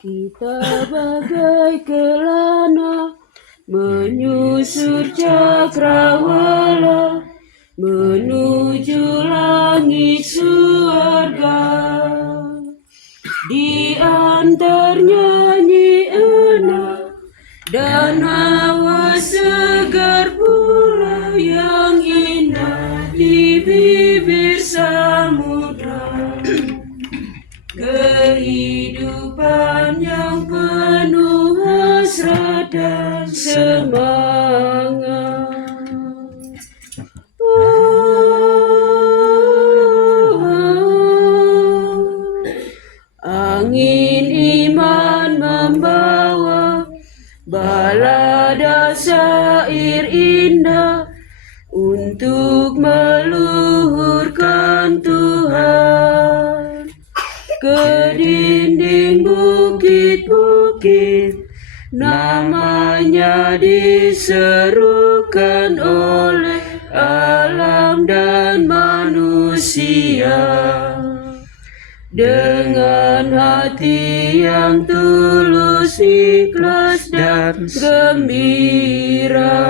Kita bagai kelana menyusur cakrawala menuju langit surga. Di antar nyanyi enak dan hawa segar pula yang indah di bibir samudra. Kehidupan yang penuh hasrat dan semangat. Angin iman membawa balada syair indah untuk meluhurkan Tuhan ke dinding bukit-bukit, namanya diserukan oleh alam dan manusia. Dengan hati yang tulus, ikhlas dan gembira.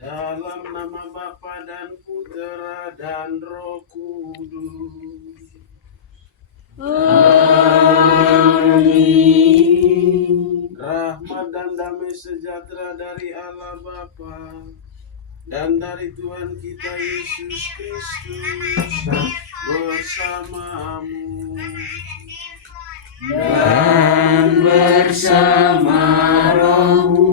Dalam nama Bapa dan Putera dan Roh Kudus. Amin. Rahmat dan damai sejahtera dari Allah Bapa dan dari Tuhan kita Yesus Kristus bersamamu Dan bersama rohmu.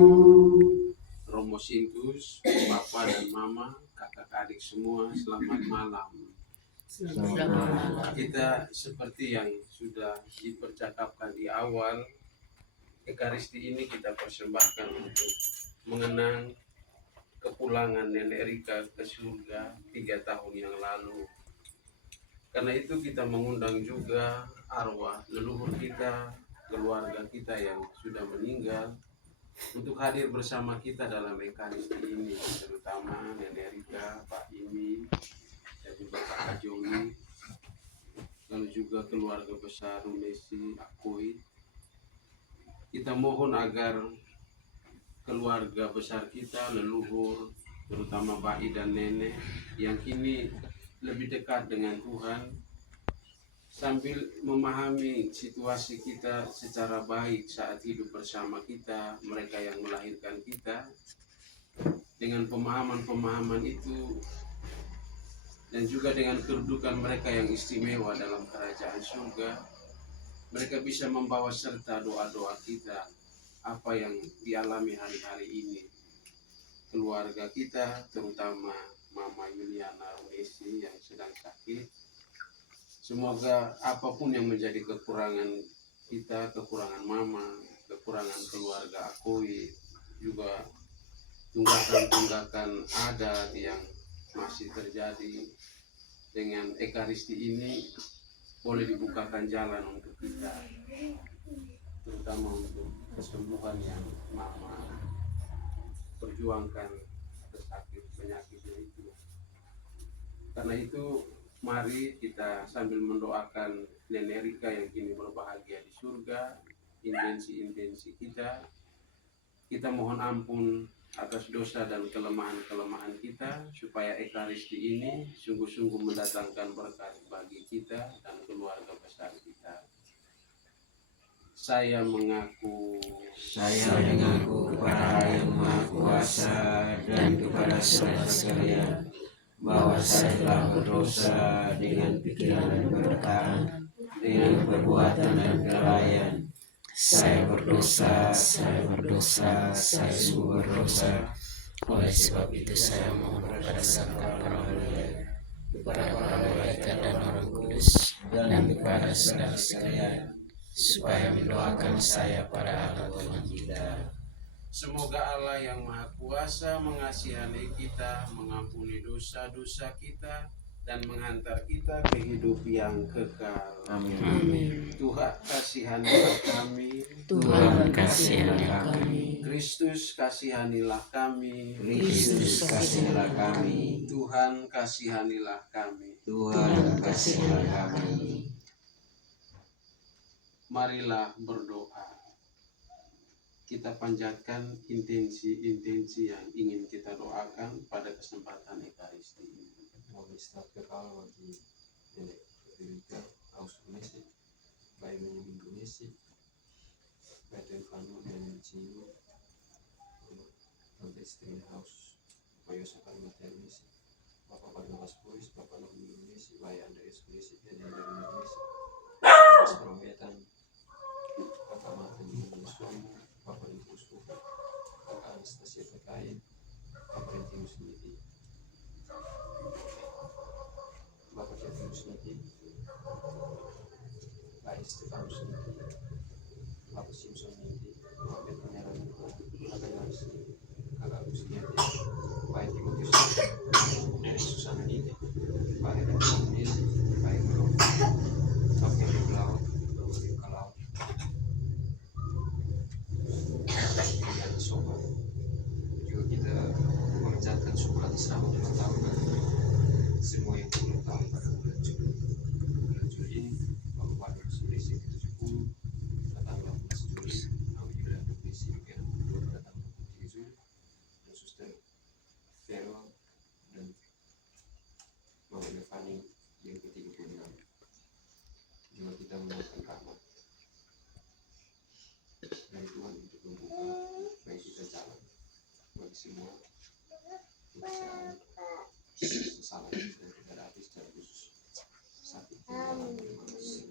Romo Sintus, Bapak dan Mama, kakak adik semua, selamat malam. Kita seperti yang sudah dipercakapkan di awal, Ekaristi ini kita persembahkan untuk mengenang kepulangan Nenek Rika ke surga 3 tahun yang lalu. Karena itu kita mengundang juga arwah leluhur kita, keluarga kita yang sudah meninggal untuk hadir bersama kita dalam Ekaristi ini, terutama Nenek Rika, Pak Imi, dan juga Kak Joni, lalu juga keluarga besar Rumesi, Akui. Kita mohon agar keluarga besar kita, leluhur, terutama bayi dan nenek yang kini lebih dekat dengan Tuhan, sambil memahami situasi kita secara baik saat hidup bersama kita, mereka yang melahirkan kita, dengan pemahaman-pemahaman itu dan juga dengan kedudukan mereka yang istimewa dalam kerajaan surga, mereka bisa membawa serta doa-doa kita apa yang dialami hari-hari ini. Keluarga kita, terutama Mama Yuliana Rumesi yang sedang sakit, semoga apapun yang menjadi kekurangan kita, kekurangan Mama, kekurangan keluarga Akui, juga tunggakan-tunggakan adat yang masih terjadi, dengan Ekaristi ini boleh dibukakan jalan untuk kita, terutama untuk kesembuhan yang Mama perjuangkan atas sakit penyakitnya itu. Karena itu mari kita sambil mendoakan Nenek Rika yang kini berbahagia di surga, intensi-intensi kita mohon ampun atas dosa dan kelemahan-kelemahan kita, supaya Ekaristi ini sungguh-sungguh mendatangkan berkat bagi kita dan keluarga besar kita. Saya mengaku kepada Allah yang Maha Kuasa dan kepada saudara sekalian bahwa saya telah berdosa dengan pikiran dan perkataan, dengan perbuatan dan kelalaian. Saya berdosa, saya sungguh berdosa. Oleh sebab itu saya mohon kepada sang para malaikat, kepada para malaikat dan orang kudus, dan kepada saudara sekalian, supaya mendoakan saya pada Allah Tuhan kita. semoga Allah yang Maha Kuasa mengasihani kita, mengampuni dosa-dosa kita, dan menghantar kita ke hidup yang kekal. Amin. Amin. Tuhan kasihanilah kami. Tuhan kasihanilah kami. Kristus kasihanilah kami. Kristus kasihanilah kami. Tuhan kasihanilah kami. Tuhan kasihanilah kami. Marilah berdoa. Kita panjatkan intensi-intensi yang ingin kita doakan pada kesempatan Ekaristi ini. Majestat kekal bagi Nenek Erika Ausumesi, baik menyebut Indonesia, baik Telfano dan Cino, Tante String House, Bayo Sakal Maternisi, Bapak Barnabas Boys, Bapak Nabi Indonesia, baik Andreas Indonesia, dan dari Indonesia, Mas Prometan, Bapak Martin Indonesia, Bapak Nipusku, Bapak Anastasia Terkait, Bapak Rentius Niti, Bapak Kevin Niti, Bapak Stefanus Niti, Bapak Simpson Niti, Bapak Pangeran Bapak Yans Niti, Kakak Agusti Niti, Bapak Timotius Niti, Dari Susana Niti, Bapak Edwin Niti, Bapak Belum, Bapak Kevin Belau, Bapak Kevin Kalau, Bapak Soba. Juga kita mengucapkan syukuran selamat ulang tahun bagi semua yang ulang tahun pada bulan Juli. Bulan Juli ini Bapak Badur Sulisi ke-70, pada tanggal 16 Juli, Awi Yulian Sulisi ke-62 pada tanggal 3 Juli, dan Suster Vero dan Mama Devani yang ke-36. Juga kita memohon rahmat dari Tuhan untuk membuka baik kita jalan bagi semua kesalahan yang kita hadapi secara khusus saat itu dalam bermanusia.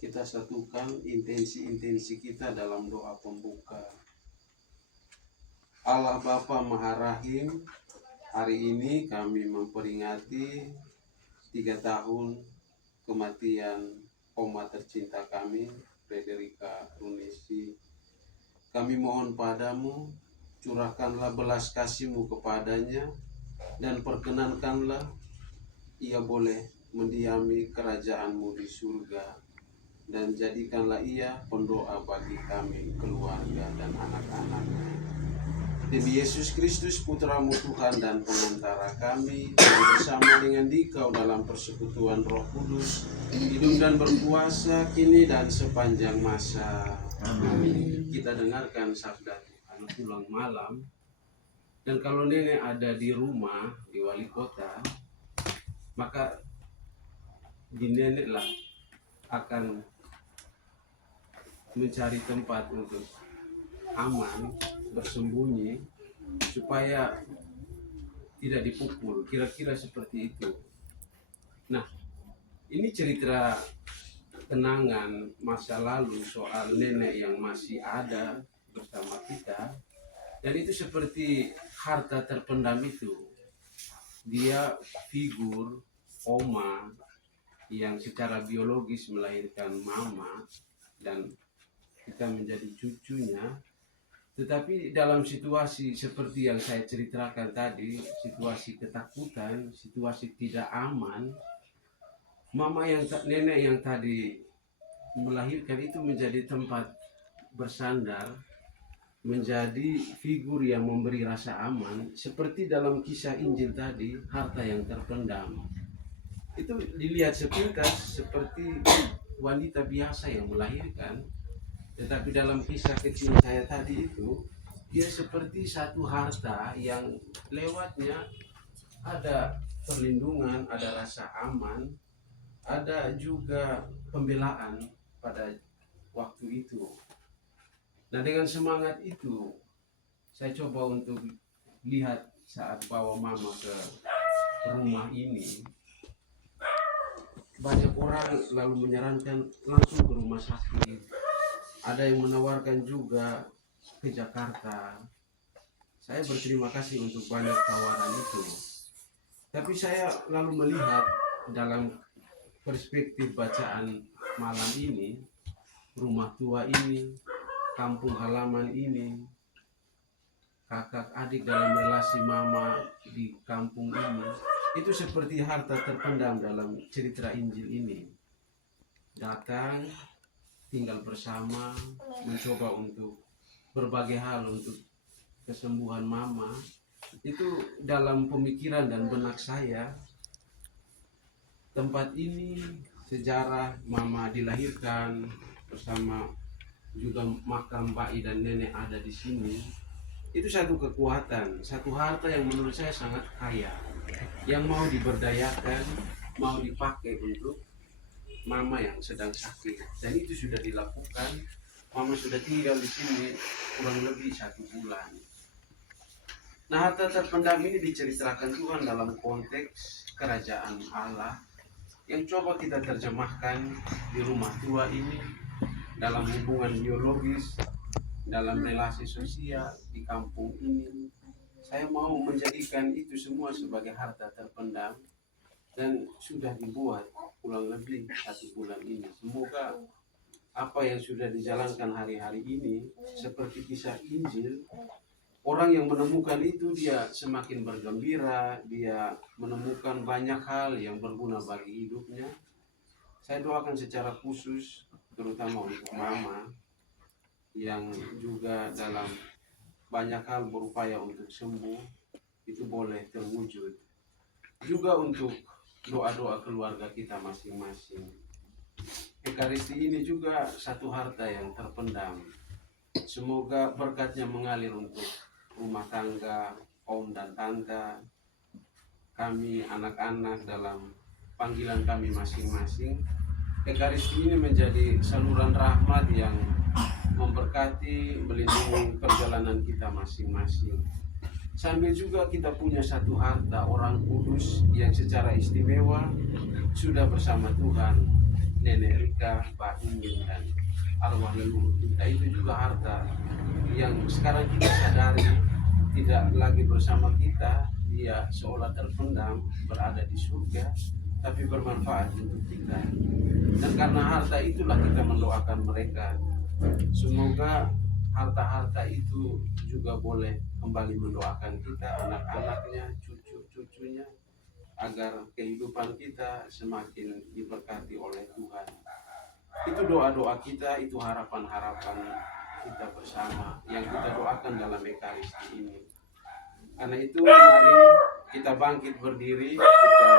Kita satukan intensi-intensi kita dalam doa pembuka. Allah Bapa Maha Rahim, hari ini kami memperingati 3 tahun kematian oma tercinta kami, Frederika Runesi. Kami mohon padamu, curahkanlah belas kasih-Mu kepadanya, dan perkenankanlah ia boleh mendiami kerajaan-Mu di surga, dan jadikanlah ia pendoa bagi kami, keluarga dan anak-anak. Demi Yesus Kristus, Putra-Mu Tuhan dan pengantara kami, yang bersama dengan Dikau dalam persekutuan Roh Kudus, hidup dan berkuasa kini dan sepanjang masa. Amin. Kita dengarkan sabda Tuhan pulang malam. Dan kalau nenek ada di rumah, di wali kota, maka di nenek lah akan mencari tempat untuk aman, bersembunyi, supaya tidak dipukul, kira-kira seperti itu. Nah, ini cerita kenangan masa lalu soal nenek yang masih ada bersama kita, dan itu seperti harta terpendam itu. Dia figur oma yang secara biologis melahirkan mama dan kita menjadi cucunya. Tetapi dalam situasi seperti yang saya ceritakan tadi, situasi ketakutan, situasi tidak aman, nenek yang tadi melahirkan itu menjadi tempat bersandar, menjadi figur yang memberi rasa aman, seperti dalam kisah Injil tadi, harta yang terpendam. Itu dilihat sepintas seperti wanita biasa yang melahirkan, tetapi dalam kisah kecil saya tadi itu, dia seperti satu harta yang lewatnya ada perlindungan, ada rasa aman, ada juga pembelaan pada waktu itu. Nah, dengan semangat itu, saya coba untuk lihat saat bawa mama ke rumah ini. Banyak orang lalu menyarankan langsung ke rumah sakit. Ada yang menawarkan juga ke Jakarta. Saya berterima kasih untuk banyak tawaran itu. Tapi saya lalu melihat dalam perspektif bacaan malam ini, rumah tua ini, kampung halaman ini, kakak adik dalam relasi mama di kampung ini itu seperti harta terpendam dalam cerita Injil ini. Datang, tinggal bersama, mencoba untuk berbagai hal untuk kesembuhan mama. Itu dalam pemikiran dan benak saya, tempat ini sejarah mama dilahirkan bersama juga makam bayi dan nenek ada di sini. Itu satu kekuatan, satu harta yang menurut saya sangat kaya, yang mau diberdayakan, mau dipakai untuk mama yang sedang sakit. Dan itu sudah dilakukan. Mama sudah tinggal di sini kurang lebih 1 bulan. Nah, harta terpendam ini diceritakan Tuhan dalam konteks kerajaan Allah yang coba kita terjemahkan di rumah tua ini, dalam hubungan biologis, dalam relasi sosial di kampung ini. Saya mau menjadikan itu semua sebagai harta terpendam dan sudah dibuat kurang lebih 1 bulan ini. Semoga apa yang sudah dijalankan hari-hari ini seperti kisah Injil, orang yang menemukan itu dia semakin bergembira, dia menemukan banyak hal yang berguna bagi hidupnya. Saya doakan secara khusus terutama untuk mama yang juga dalam banyak hal berupaya untuk sembuh, itu boleh terwujud. Juga untuk doa-doa keluarga kita masing-masing. Ekaristi ini juga satu harta yang terpendam. Semoga berkatnya mengalir untuk rumah tangga, om dan tante, kami anak-anak dalam panggilan kami masing-masing. Ekaristi ini menjadi saluran rahmat yang memberkati, melindungi perjalanan kita masing-masing. Sambil juga kita punya satu harta, orang kudus yang secara istimewa sudah bersama Tuhan, Nenek Rika, Pak Ingin, dan arwah leluhur kita. Itu juga harta yang sekarang kita sadari tidak lagi bersama kita, dia seolah terpendam berada di surga, tapi bermanfaat untuk kita. Dan karena harta itulah kita mendoakan mereka. Semoga harta-harta itu juga boleh kembali mendoakan kita, anak-anaknya, cucu-cucunya, agar kehidupan kita semakin diberkati oleh Tuhan. Itu doa-doa kita, itu harapan-harapan kita bersama yang kita doakan dalam Ekaristi ini. Karena itu mari kita bangkit berdiri, kita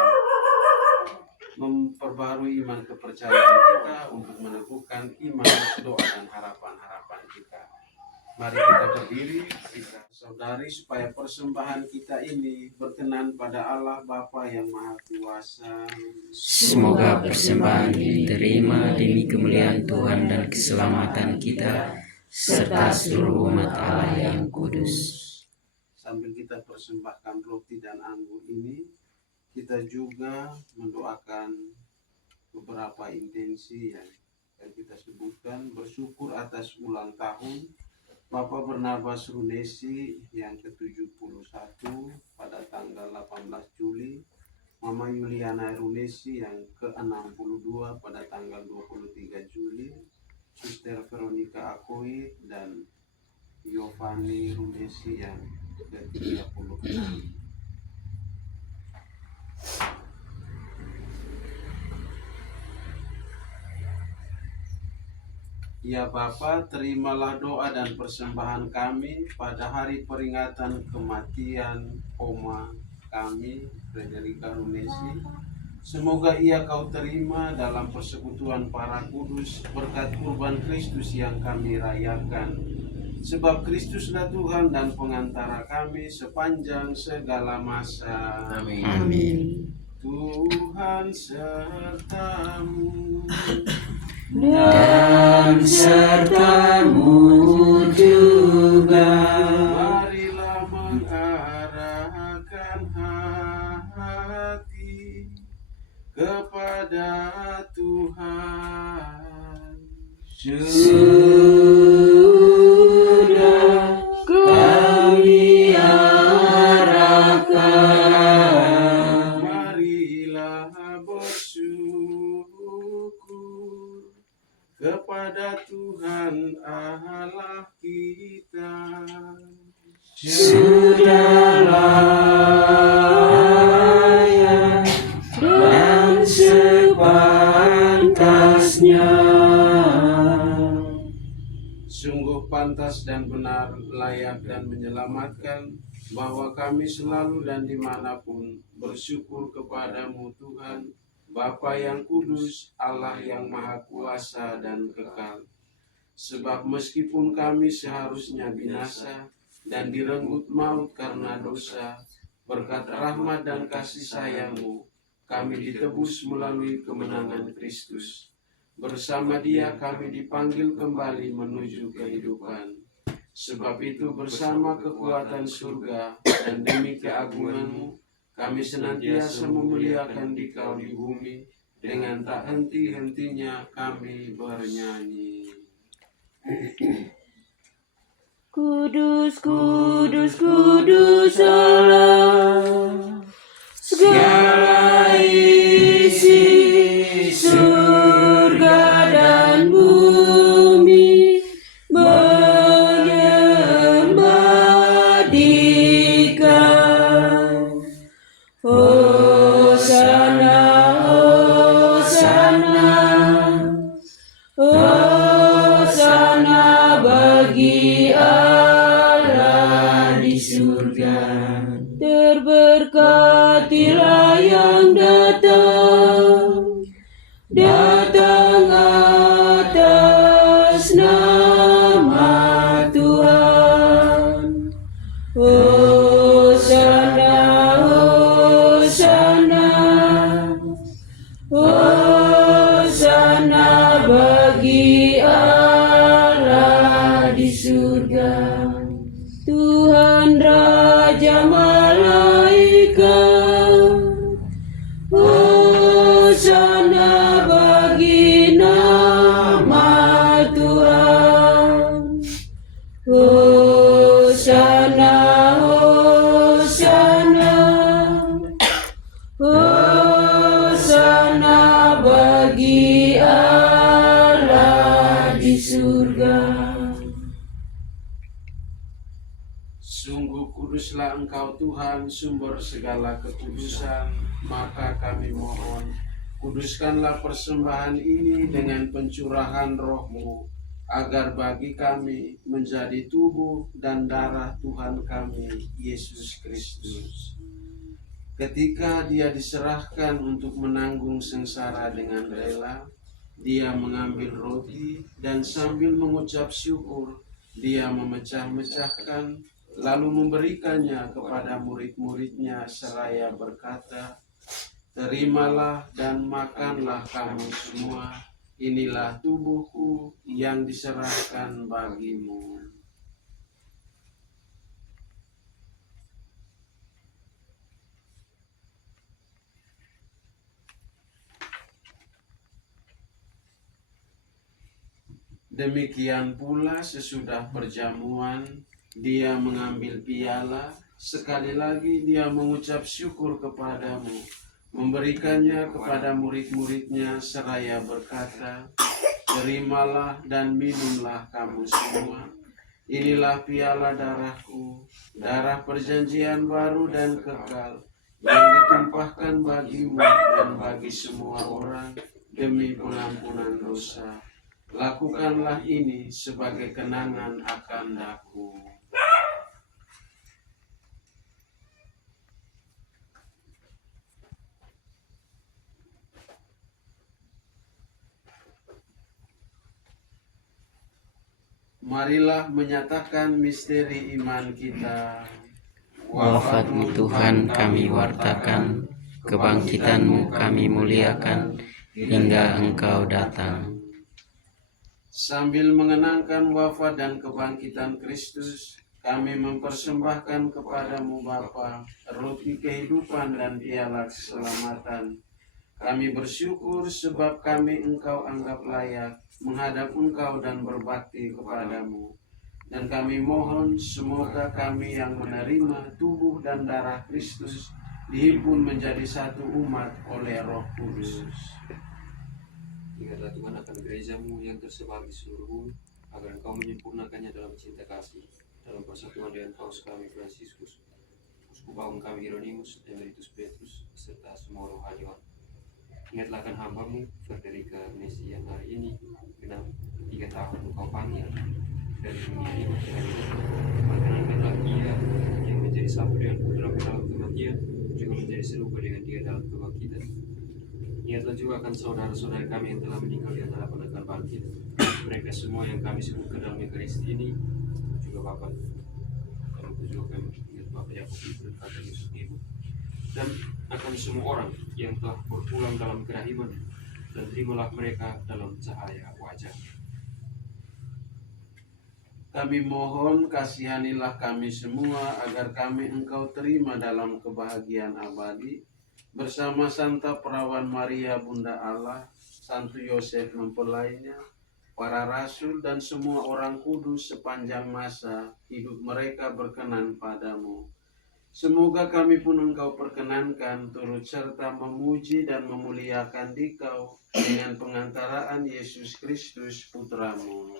memperbarui iman kepercayaan kita untuk meneguhkan iman, doa, dan harapan-harapan kita. Mari kita berdiri, kita saudari, supaya persembahan kita ini berkenan pada Allah Bapa yang Maha Kuasa. Semoga persembahan ini diterima demi kemuliaan Tuhan dan keselamatan kita, serta seluruh umat Allah yang kudus. Sambil kita persembahkan roti dan anggur ini, kita juga mendoakan beberapa intensi yang kita sebutkan. Bersyukur atas ulang tahun Bapak Bernabas Runesi yang ke-71 pada tanggal 18 Juli, Mama Yuliana Runesi yang ke-62 pada tanggal 23 Juli, Suster Veronica Akoi dan Giovanni Runesi yang ke-36. Ya Bapa, terimalah doa dan persembahan kami pada hari peringatan kematian Oma kami, Frederica Runesi. Semoga ia Kau terima dalam persekutuan para kudus berkat kurban Kristus yang kami rayakan. Sebab Kristuslah Tuhan dan pengantara kami sepanjang segala masa. Amin. Amin. Tuhan sertamu Dan sertamu juga. Marilah mengarahkan hati kepada Tuhan. Sudah kami arahkan. Marilah bersyukur kepada Tuhan Allah kita. sudah layak dan sepantasnya. Sungguh pantas dan benar, layak dan menyelamatkan, bahwa kami selalu dan dimanapun bersyukur kepadamu Tuhan, Bapa yang kudus, Allah yang maha kuasa dan kekal. Sebab meskipun kami seharusnya binasa dan direnggut maut karena dosa, berkat rahmat dan kasih sayang-Mu, kami ditebus melalui kemenangan Kristus. Bersama Dia kami dipanggil kembali menuju kehidupan. Sebab itu bersama kekuatan surga dan demi keagungan-Mu, kami senantiasa memuliakan Dikau di bumi, dengan tak henti-hentinya kami bernyanyi. Kudus, kudus, kudus Allah, segala isi surga dan bumi menyembah Dikau. Hosana, Hosana, Hosana bagi Allah di surga. Terberkatilah yang datang atas nama Tuhan. Hosana, Hosana, Hosana bagi Allah di surga. Tuhan Raja Malaikat, Hosana bagi nama Tuhan. Hosana, Hosana, Hosana bagi Allah di surga. Sungguh kuduslah Engkau Tuhan, sumber segala kekudusan, maka kami mohon, kuduskanlah persembahan ini dengan pencurahan Roh-Mu, agar bagi kami menjadi tubuh dan darah Tuhan kami, Yesus Kristus. Ketika Dia diserahkan untuk menanggung sengsara dengan rela, Dia mengambil roti dan sambil mengucap syukur, Dia memecah-mecahkan, lalu memberikannya kepada murid-muridnya seraya berkata, "Terimalah dan makanlah kamu semua, inilah tubuhku yang diserahkan bagimu." Demikian pula sesudah perjamuan, Dia mengambil piala, sekali lagi Dia mengucap syukur kepadamu, memberikannya kepada murid-muridnya seraya berkata, "Terimalah dan minumlah kamu semua. Inilah piala darahku, darah perjanjian baru dan kekal, yang ditumpahkan bagimu dan bagi semua orang demi pengampunan dosa. Lakukanlah ini sebagai kenangan akan Aku." Marilah menyatakan misteri iman kita. Wafat-Mu Tuhan kami wartakan, kebangkitan-Mu kami muliakan, hingga Engkau datang. Sambil mengenangkan wafat dan kebangkitan Kristus, kami mempersembahkan kepadamu Bapa, roti kehidupan dan piala keselamatan. Kami bersyukur sebab kami Engkau anggap layak menghadap Engkau dan berbakti kepadamu. Dan kami mohon semoga kami yang menerima tubuh dan darah Kristus dihimpun menjadi satu umat oleh Roh Kudus. Ingatlah Tuhan akan gereja-Mu yang tersebar di seluruh bumi, agar Engkau menyempurnakannya dalam cinta kasih. dalam persatuan dengan Paus kami Fransiskus, Uskup Agung kami Hieronymus, Emeritus Petrus, serta semua rohaniwan. Ingatlah kan hamba-Mu Frederica Nesi yang hari ini genap 3 tahun Engkau panggil dari dunia ini ke hari ini. Perkenankanlah ia yang menjadi satu dengan Putra-Mu dalam kematian, juga menjadi serupa dengan Dia dalam kebangkitan. Ingatlah juga akan saudara-saudara kami yang telah meninggal di antara akan bangkit. Mereka semua yang kami sebutkan dalam Ekaristi ini, juga Bapak, kalau juga kami ingat Bapak Yakub Ibu dan Kakak Yusuf Ibu, dan akan semua orang yang telah berpulang dalam kerahiman, dan terimalah mereka dalam cahaya wajah. Kami mohon kasihanilah kami semua agar kami Engkau terima dalam kebahagiaan abadi bersama Santa Perawan Maria Bunda Allah, Santo Yosef mempelainya, para rasul dan semua orang kudus sepanjang masa hidup mereka berkenan padamu. Semoga kami pun Engkau perkenankan turut serta memuji dan memuliakan Dikau dengan pengantaraan Yesus Kristus Putra-Mu.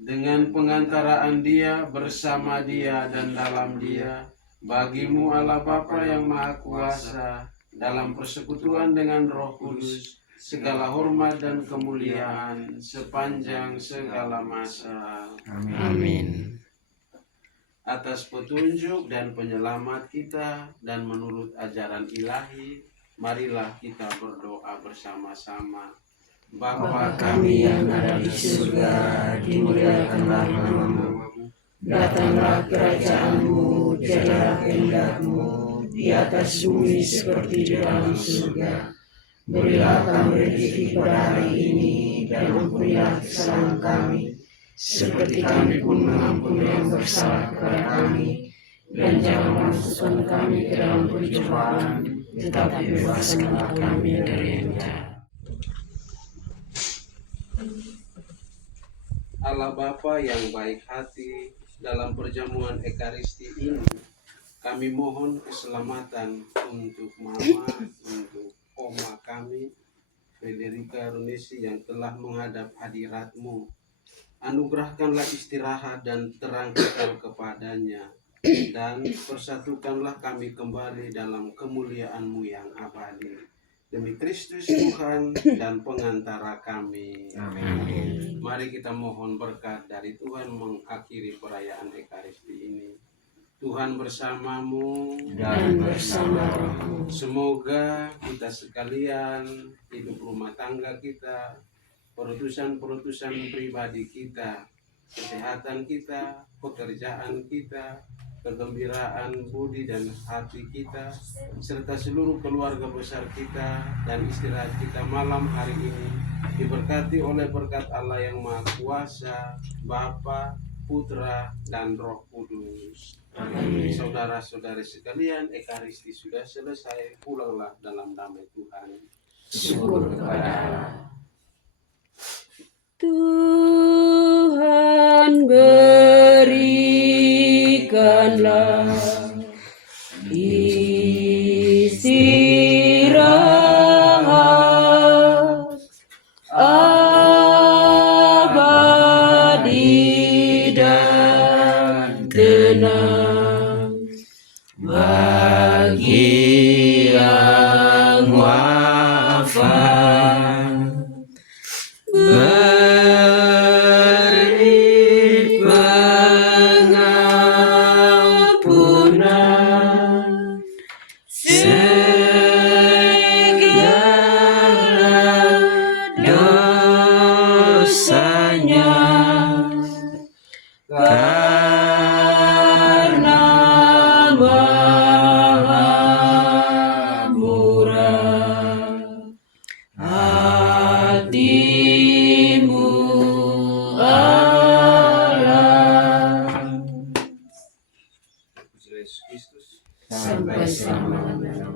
Dengan pengantaraan Dia, bersama Dia, dan dalam Dia, bagi-Mu Allah Bapa yang Maha Kuasa, dalam persekutuan dengan Roh Kudus, segala hormat dan kemuliaan sepanjang segala masa. Amin. Atas petunjuk dan penyelamat kita dan menurut ajaran ilahi, marilah kita berdoa bersama-sama. Bapa Kami yang ada di surga, dimuliakanlah nama-Mu. Datanglah kerajaan-Mu, jadilah kehendak-Mu di atas bumi seperti di dalam surga. Berilah kami rezeki pada hari ini, dan ampunilah kesalahan kami, seperti kami pun mengampuni yang bersalah kepada kami. Dan jangan masukkan kami ke dalam pencobaan, tetapi bebaskanlah kami dari yang jahat. Allah Bapa yang baik hati, dalam perjamuan Ekaristi ini, kami mohon keselamatan untuk Mama, untuk Oma kami, Frederica Runesi yang telah menghadap hadirat-Mu. Anugerahkanlah istirahat dan terang kekal kepadanya, dan persatukanlah kami kembali dalam kemuliaan-Mu yang abadi. Demi Kristus Tuhan dan pengantara kami. Amin. Mari kita mohon berkat dari Tuhan mengakhiri perayaan Ekaristi ini. Tuhan bersamamu Dan bersama Roh-Mu. Semoga kita sekalian, hidup rumah tangga kita, perutusan-perutusan pribadi kita, kesehatan kita, pekerjaan kita, kegembiraan budi dan hati kita, serta seluruh keluarga besar kita dan istirahat kita malam hari ini diberkati oleh berkat Allah yang Maha Kuasa, Bapa, Putra, dan Roh Kudus. Amin. Saudara-saudari sekalian, Ekaristi sudah selesai, pulanglah dalam damai Tuhan. Syukur kepada Allah. Tuhan berikanlah istirahat abadi dan tenang bagi yang wafat. Beri pengampunan segala dosanya, karena Maha Murah hatimu Allah. Puji Yesus Kristus. Sampai selama-lamanya.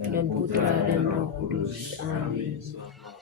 Dan Putra dan Roh Kudus. Amin. Selamat malam.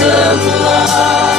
semua.